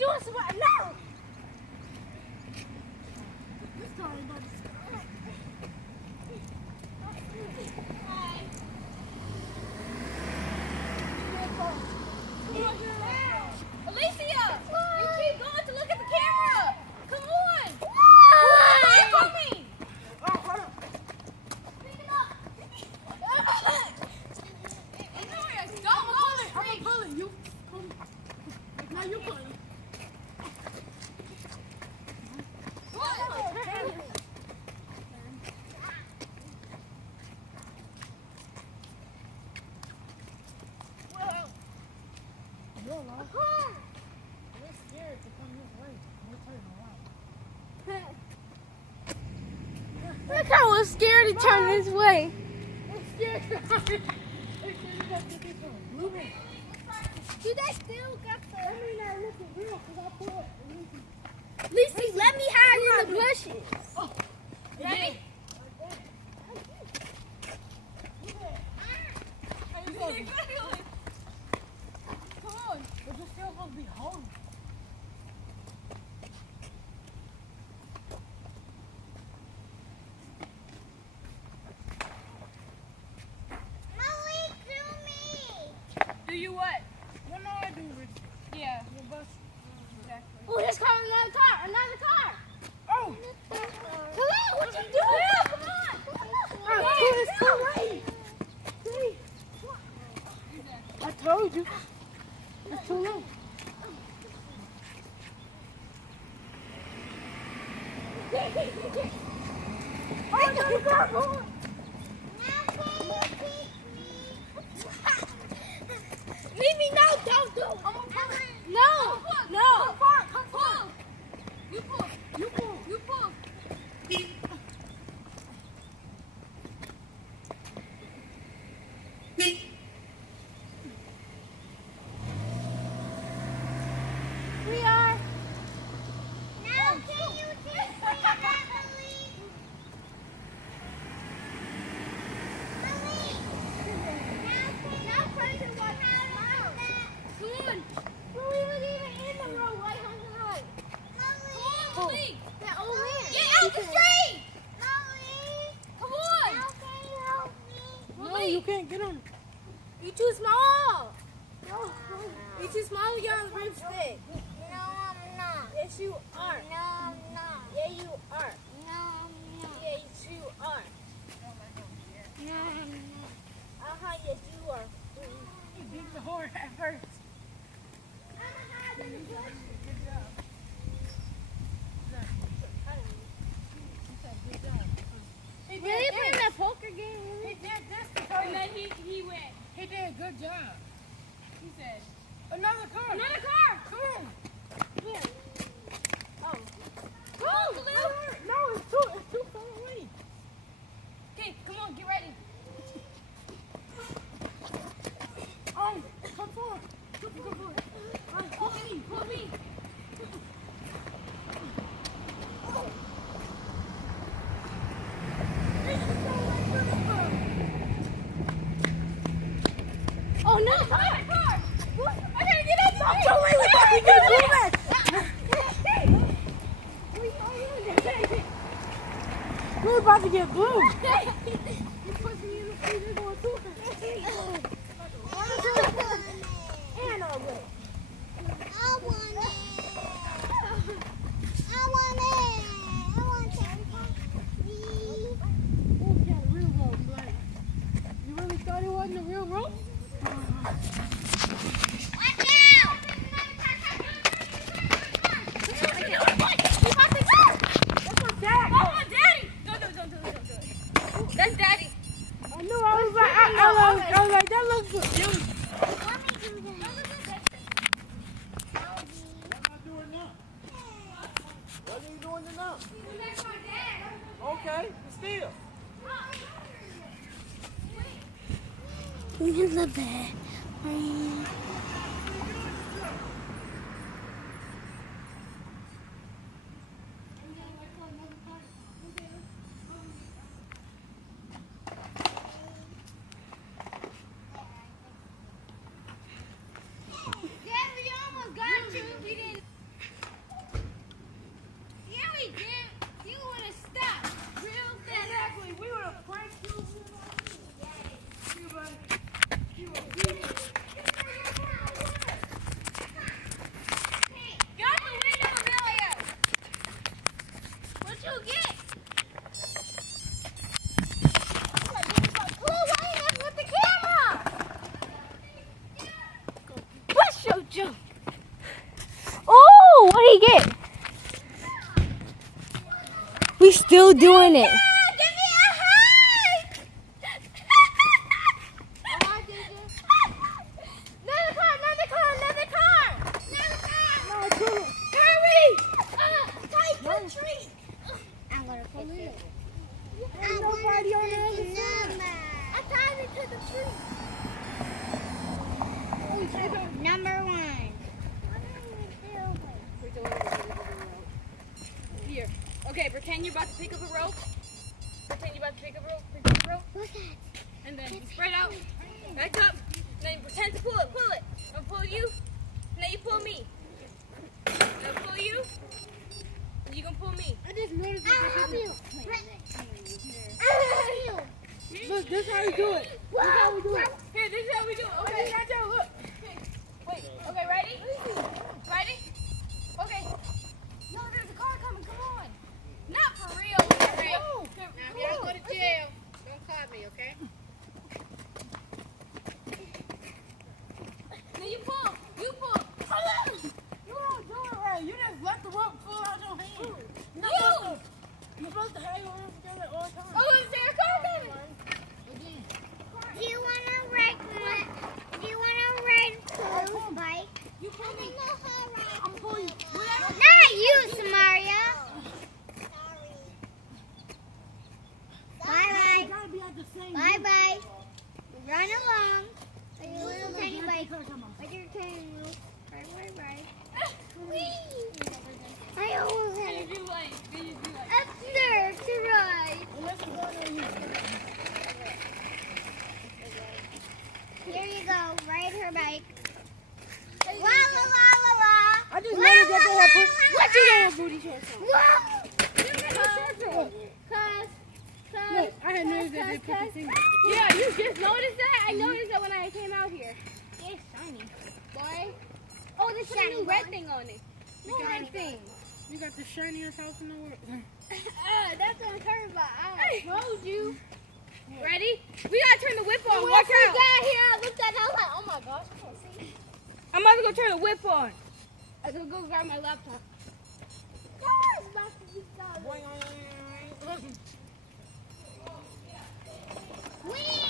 doing some no. Alicia, you keep going to look at the camera. Come on. Wait for me. Oh, hold on. Pick it up. I'm pulling. You pull. Now you pull. We're scared to come this way. We're turning around. Look how we're scared to turn this way. We're scared to turn. Moving. Do they still got the... That may not look real because I pulled it. Lucy, let me hide in the bushes. Oh. Ready? Come on. But you're still supposed to be home. Do you what? What do I do with Yeah. your bus? Exactly. Oh, here's coming another car. Another car. Oh! Hello, what you doing? Come on. It's too late. I told you. It's too late. Oh, another car. Come on. Leave me now. Don't do it. I'm gonna pull it. No. No. Come pull. You pull. You pull. You pull. We are. Now can you take me, Emily? Now person what happened? Come on. We weren't even in the road right on the right. Come on, Malik. That old man. Get out the street. Molly, Come on. how can you help me? No, you can't get on it. You too small. You too small to get on the broomstick. No, I'm not. Yes, you are. No, I'm not. Yeah, you are. No, I'm not. Yes, you are. No, I'm not. Uh-huh, yes, you are. He beat the horse at first. He Really did playing this. that poker game? He did this because And then he went. he did a good job. He said, Another car. another car. Come on. Yeah. Oh. Oh, Khalil. No, it's too far away. Okay, come on, get ready. Oh, come forward. Come forward. All right, Pull me, pull me. Oh no! Another car! I gotta get out the way! Too late, we gotta get moving. We're about to get blue. You push me in the feet, they're going too fast. And all good. I want it. I want it. I want it. Oh, we got a real road, Blake. You really thought it wasn't a real road? Watch out! That's my dad. Oh, my daddy! Don't do it. That's daddy. I knew. I was like, I was like, that looks good. Let me do that. What am I doing now? What are you doing now? That's my dad. Okay, but still. In the bed. Dad, we almost got you. We didn't. still doing it. Give me a hug! Another car! No, too. Hurry! Tight the tree! I'm gonna fix it. Ain't nobody on the other side. I tied it to the tree. Number 1. Here. Okay, pretend you're about to pick up a rope. Pick up a rope. What's that? And then you spread out. Back up. And then you pretend to pull it. I'll pull you. And then you pull me. And I'll pull you. And you gonna pull me. I just noticed I'll help you. Look, this is how you do it. This is how we do it. Here, this is how we do it. Okay, look. Okay. Wait. Okay, ready? Ready? Okay. No, there's a car coming. Come on. Not for real. Not for real. Now, if y'all go to jail, don't call me, okay? Now you pull. You don't do it right. You just let the rope fall out your hand. You're supposed to hang around together all the time. Oh, is there a car coming? Do you wanna ride Cole's bike? You pull me. I'm pulling you. Not you, Samaria. Bye You gotta be at the same bye. Bye. Run along. With your little tiny bike. With your tiny little ride. I almost had Did you like? a nerve to ride. Unless you go there, you. Here you go. Ride her bike. La la la la la. I just noticed that they had put. What you got booty shorts on? Look, I had noticed that they put the thing. Yeah, you just noticed that? I noticed that when I came out here. It's shiny. Boy. Oh, there's a Shiny new red one. thing on it. What red thing? You got the shiniest house in the world. That's what I'm talking about. I told you. Ready? We gotta turn the whip on. Watch out. got here, I looked at it, I was like, oh my gosh, I can't see. I'm about to go turn the whip on. I'm gonna go grab my laptop. It's about to be done. Boing, boing, boing, boing. Whee!